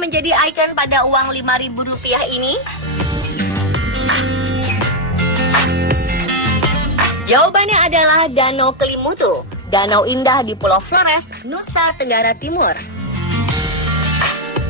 menjadi ikon pada uang Rp5.000 ini? Jawabannya adalah Danau Kelimutu, danau indah di Pulau Flores, Nusa Tenggara Timur.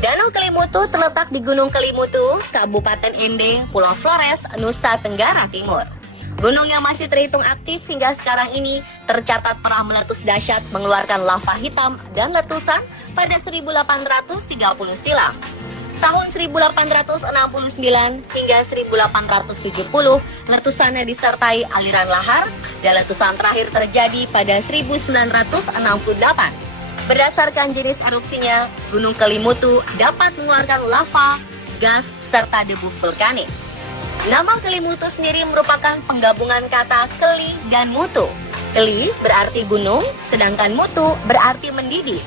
Danau Kelimutu terletak di Gunung Kelimutu, Kabupaten Ende, Pulau Flores, Nusa Tenggara Timur. Gunung yang masih terhitung aktif hingga sekarang ini tercatat pernah meletus dahsyat mengeluarkan lava hitam dan letusan pada 1830 silam. Tahun 1869 hingga 1870, letusannya disertai aliran lahar dan letusan terakhir terjadi pada 1968. Berdasarkan jenis erupsinya, Gunung Kelimutu dapat mengeluarkan lava, gas, serta debu vulkanik. Nama Kelimutu sendiri merupakan penggabungan kata keli dan mutu. Keli berarti gunung, sedangkan mutu berarti mendidih.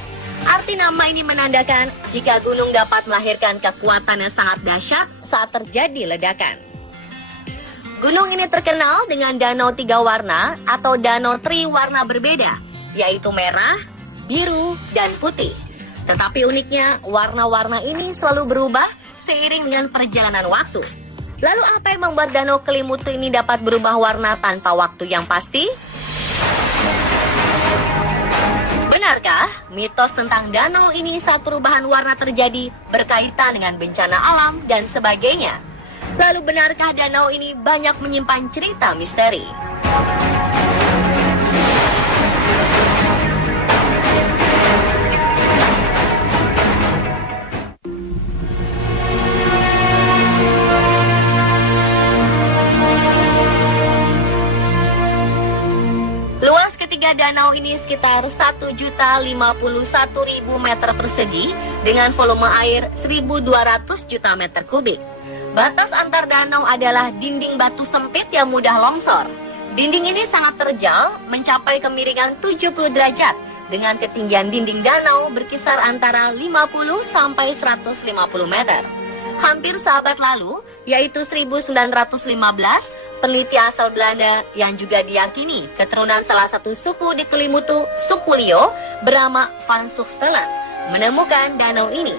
Arti nama ini menandakan jika gunung dapat melahirkan kekuatan yang sangat dahsyat saat terjadi ledakan. Gunung ini terkenal dengan danau 3 warna atau danau triwarna berbeda, yaitu merah, biru, dan putih. Tetapi uniknya, warna-warna ini selalu berubah seiring dengan perjalanan waktu. Lalu apa yang membuat danau Kelimutu ini dapat berubah warna tanpa waktu yang pasti? Benarkah mitos tentang danau ini saat perubahan warna terjadi berkaitan dengan bencana alam dan sebagainya? Lalu benarkah danau ini banyak menyimpan cerita misteri? Luas ketiga danau ini sekitar 1.051.000 meter persegi dengan volume air 1.200 juta meter kubik. Batas antar danau adalah dinding batu sempit yang mudah longsor. Dinding ini sangat terjal, mencapai kemiringan 70 derajat dengan ketinggian dinding danau berkisar antara 50 sampai 150 meter. Hampir seabad lalu, yaitu 1915, peneliti asal Belanda yang juga diyakini keturunan salah satu suku di Kelimutu, suku Lio, bernama Van Soestelen, menemukan danau ini.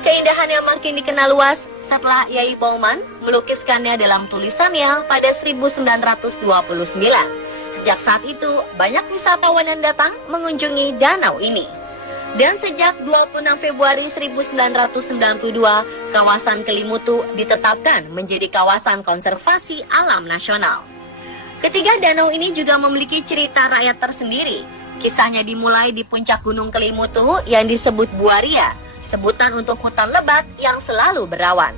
Keindahannya makin dikenal luas setelah Yai Bouwman melukiskannya dalam tulisannya pada 1929. Sejak saat itu, banyak wisatawan yang datang mengunjungi danau ini. Dan sejak 26 Februari 1992, kawasan Kelimutu ditetapkan menjadi kawasan konservasi alam nasional. Ketiga danau ini juga memiliki cerita rakyat tersendiri. Kisahnya dimulai di puncak Gunung Kelimutu yang disebut Buaria, sebutan untuk hutan lebat yang selalu berawan.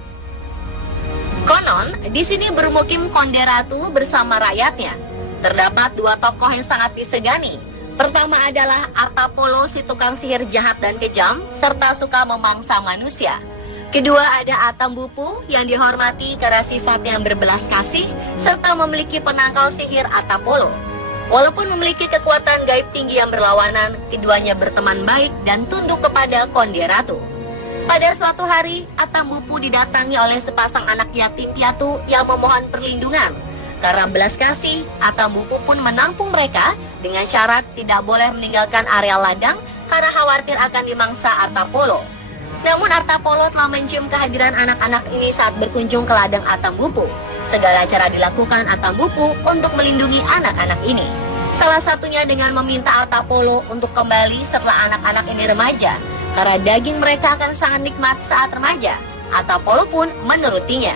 Konon, di sini bermukim Konde Ratu bersama rakyatnya. Terdapat 2 tokoh yang sangat disegani. Pertama adalah Artapolo, si tukang sihir jahat dan kejam, serta suka memangsa manusia. Kedua ada Atambupu yang dihormati karena sifat yang berbelas kasih, serta memiliki penangkal sihir Artapolo. Walaupun memiliki kekuatan gaib tinggi yang berlawanan, keduanya berteman baik dan tunduk kepada Konde Ratu. Pada suatu hari, Atambupu didatangi oleh sepasang anak yatim piatu yang memohon perlindungan. Karena belas kasih, Atambupu pun menampung mereka dengan syarat tidak boleh meninggalkan area ladang karena khawatir akan dimangsa Artapolo. Namun Artapolo telah mencium kehadiran anak-anak ini saat berkunjung ke ladang Atambupu. Segala cara dilakukan Atambupu untuk melindungi anak-anak ini. Salah satunya dengan meminta Artapolo untuk kembali setelah anak-anak ini remaja, karena daging mereka akan sangat nikmat saat remaja. Artapolo pun menurutinya.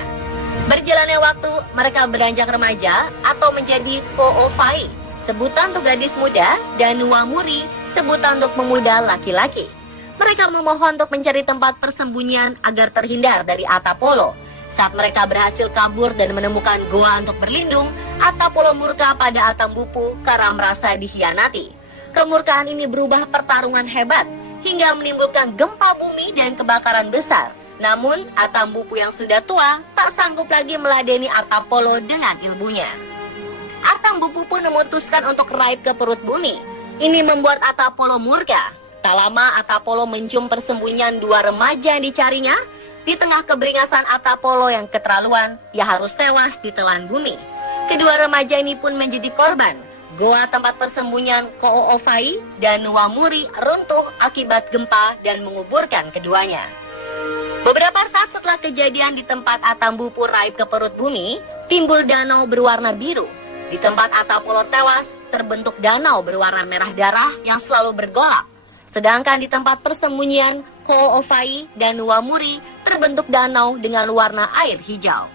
Berjalannya waktu, mereka beranjak remaja atau menjadi Ko'ofai, sebutan untuk gadis muda, dan Nuamuri, sebutan untuk pemuda laki-laki. Mereka memohon untuk mencari tempat persembunyian agar terhindar dari Artapolo. Saat mereka berhasil kabur dan menemukan goa untuk berlindung, Artapolo murka pada Atambupu karena merasa dikhianati. Kemurkaan ini berubah pertarungan hebat, hingga menimbulkan gempa bumi dan kebakaran besar. Namun, Atambupu yang sudah tua tak sanggup lagi meladeni Artapolo dengan ilmunya. Atambupu pun memutuskan untuk raib ke perut bumi. Ini membuat Artapolo murka. Tak lama, Artapolo mencium persembunyian 2 remaja yang dicarinya. Di tengah keberingasan Artapolo yang keterlaluan, ia harus tewas ditelan bumi. Kedua remaja ini pun menjadi korban. Goa tempat persembunyian Ko'ofai dan Nuamuri runtuh akibat gempa dan menguburkan keduanya. Beberapa saat setelah kejadian di tempat Atambupu raib ke perut bumi, timbul danau berwarna biru. Di tempat Atapolo tewas, terbentuk danau berwarna merah darah yang selalu bergolak. Sedangkan di tempat persembunyian Ko'ofai dan Nuwamuri terbentuk danau dengan warna air hijau.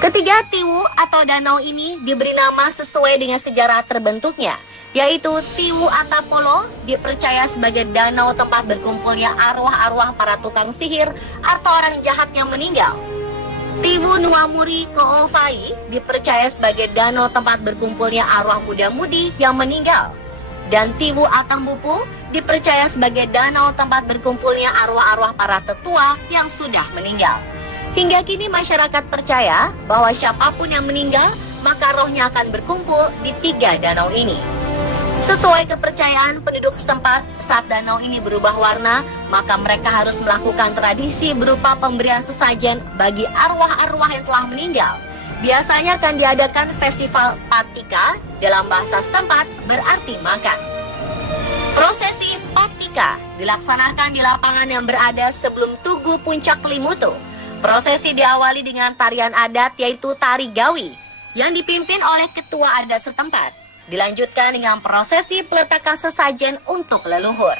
Ketiga Tiwu atau danau ini diberi nama sesuai dengan sejarah terbentuknya, yaitu Tiwu Atapolo dipercaya sebagai danau tempat berkumpulnya arwah-arwah para tukang sihir atau orang jahat yang meninggal. Tiwu Nuwamuri Ko'ofai dipercaya sebagai danau tempat berkumpulnya arwah muda-mudi yang meninggal. Dan Tiwu Atambupu dipercaya sebagai danau tempat berkumpulnya arwah-arwah para tetua yang sudah meninggal. Hingga kini masyarakat percaya bahwa siapapun yang meninggal, maka rohnya akan berkumpul di tiga danau ini. Sesuai kepercayaan penduduk setempat, saat danau ini berubah warna, maka mereka harus melakukan tradisi berupa pemberian sesajen bagi arwah-arwah yang telah meninggal. Biasanya akan diadakan festival Patika, dalam bahasa setempat berarti makan. Prosesi Patika dilaksanakan di lapangan yang berada sebelum Tugu Puncak Kelimutu. Prosesi diawali dengan tarian adat yaitu tari gawi yang dipimpin oleh ketua adat setempat. Dilanjutkan dengan prosesi peletakan sesajen untuk leluhur.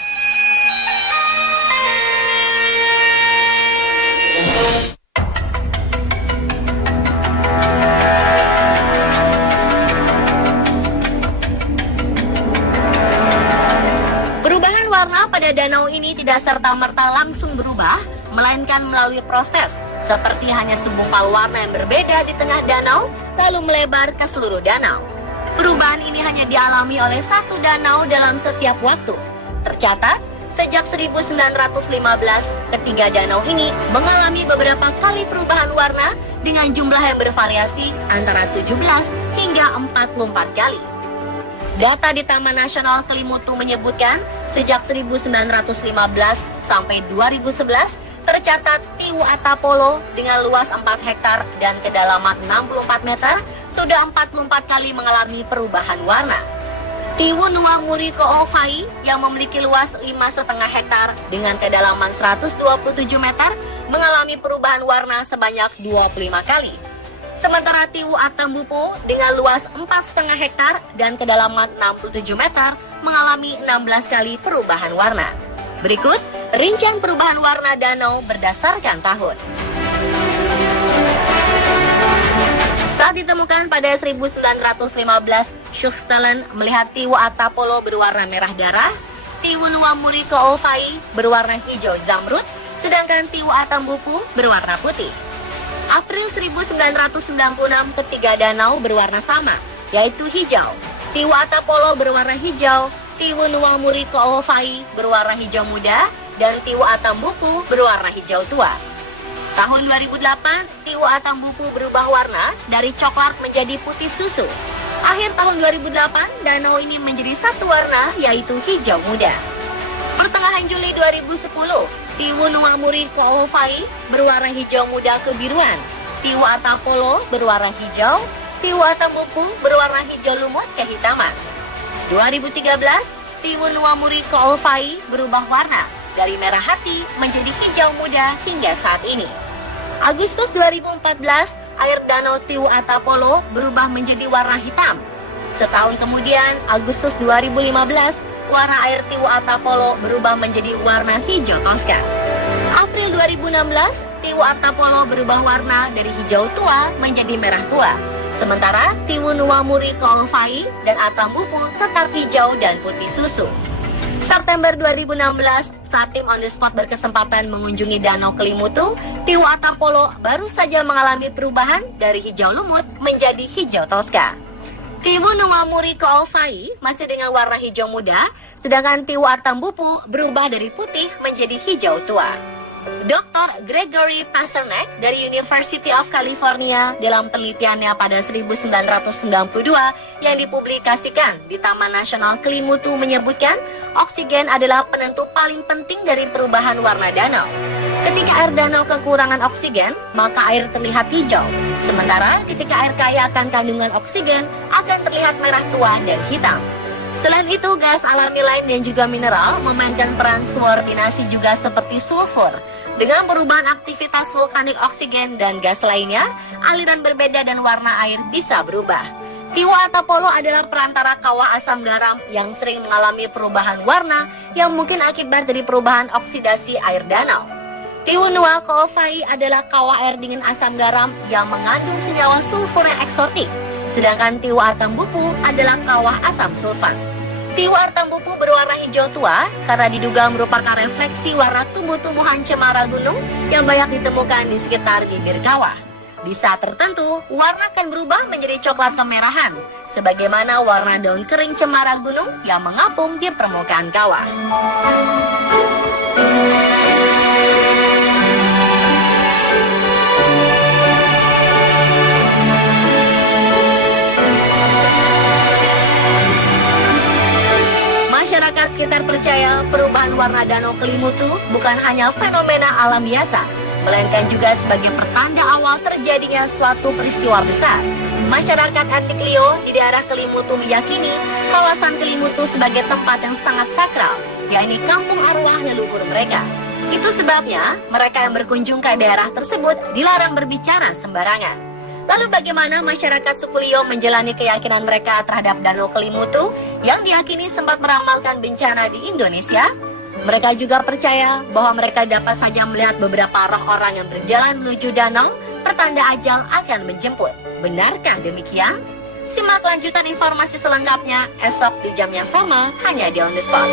Perubahan warna pada danau ini tidak serta-merta langsung berubah, melainkan melalui proses, seperti hanya segumpal warna yang berbeda di tengah danau, lalu melebar ke seluruh danau. Perubahan ini hanya dialami oleh satu danau dalam setiap waktu. Tercatat, sejak 1915, ketiga danau ini mengalami beberapa kali perubahan warna dengan jumlah yang bervariasi antara 17 hingga 44 kali. Data di Taman Nasional Kelimutu menyebutkan, sejak 1915 sampai 2011, tercatat Tiwu Atapolo dengan luas 4 hektar dan kedalaman 64 meter sudah 44 kali mengalami perubahan warna. Tiwu Nuwamuri Ko'ofai yang memiliki luas 5,5 hektar dengan kedalaman 127 meter mengalami perubahan warna sebanyak 25 kali. Sementara Tiwu Atambupu dengan luas 4,5 hektar dan kedalaman 67 meter mengalami 16 kali perubahan warna. Berikut rincian perubahan warna danau berdasarkan tahun. Saat ditemukan pada 1915, Schustelen melihat Tiwu Atapolo berwarna merah darah, Tiwu Nuwamuri Ko'ofai berwarna hijau zamrud, sedangkan Tiwu Atambupu berwarna putih. April 1996, ketiga danau berwarna sama, yaitu hijau. Tiwu Atapolo berwarna hijau, Tiwu Nuwamuri Ko'ofai berwarna hijau muda, dan Tiwu Atambupu berwarna hijau tua. Tahun 2008, Tiwu Atambupu berubah warna dari coklat menjadi putih susu. Akhir tahun 2008, danau ini menjadi satu warna, yaitu hijau muda. Pertengahan Juli 2010, Tiwu Nuwamuri Ko'ofai berwarna hijau muda kebiruan, Tiwu Atapolo berwarna hijau, Tiwu Atambupu berwarna hijau lumut kehitaman. 2013, Tiwu Nuwamuri Ko'ofai berubah warna dari merah hati menjadi hijau muda hingga saat ini. Agustus 2014, air danau Tiwu Atapolo berubah menjadi warna hitam. Setahun kemudian, Agustus 2015, warna air Tiwu Atapolo berubah menjadi warna hijau toska. April 2016, Tiwu Atapolo berubah warna dari hijau tua menjadi merah tua. Sementara Tiwu Nuwamuri Ko'ofai dan Atambupu tetap hijau dan putih susu. September 2016, saat tim on the spot berkesempatan mengunjungi Danau Kelimutu, Tiwu Atapolo baru saja mengalami perubahan dari hijau lumut menjadi hijau toska. Tiwu Nuwamuri Ko'ofai masih dengan warna hijau muda, sedangkan Tiwu Atambupu berubah dari putih menjadi hijau tua. Dr. Gregory Pasternak dari University of California dalam penelitiannya pada 1992 yang dipublikasikan di Taman Nasional Kelimutu menyebutkan oksigen adalah penentu paling penting dari perubahan warna danau. Ketika air danau kekurangan oksigen, maka air terlihat hijau. Sementara ketika air kaya akan kandungan oksigen, akan terlihat merah tua dan hitam. Selain itu, gas alami lain dan juga mineral memainkan peran subordinasi juga seperti sulfur. Dengan perubahan aktivitas vulkanik oksigen dan gas lainnya, aliran berbeda dan warna air bisa berubah. Tiwa Atapolo adalah perantara kawah asam garam yang sering mengalami perubahan warna yang mungkin akibat dari perubahan oksidasi air danau. Tiwunua Koofai adalah kawah air dingin asam garam yang mengandung senyawa sulfur yang eksotik, sedangkan Tiwa Atambupu adalah kawah asam sulfat. Tiwa Atambupu berwarna hijau tua karena diduga merupakan refleksi warna tumbuh-tumbuhan cemara gunung yang banyak ditemukan di sekitar bibir kawah. Di saat tertentu, warna akan berubah menjadi coklat kemerahan, sebagaimana warna daun kering cemara gunung yang mengapung di permukaan kawah. Masyarakat sekitar percaya perubahan warna danau Kelimutu bukan hanya fenomena alam biasa, melainkan juga sebagai pertanda awal terjadinya suatu peristiwa besar. Masyarakat Antiklio di daerah Kelimutu meyakini kawasan Kelimutu sebagai tempat yang sangat sakral, yakni kampung arwah leluhur mereka. Itu sebabnya mereka yang berkunjung ke daerah tersebut dilarang berbicara sembarangan. Lalu bagaimana masyarakat suku Lio menjalani keyakinan mereka terhadap Danau Kelimutu yang diyakini sempat meramalkan bencana di Indonesia? Mereka juga percaya bahwa mereka dapat saja melihat beberapa roh orang yang berjalan menuju danau, pertanda ajal akan menjemput. Benarkah demikian? Simak lanjutan informasi selengkapnya esok di jam yang sama hanya di On The Spot.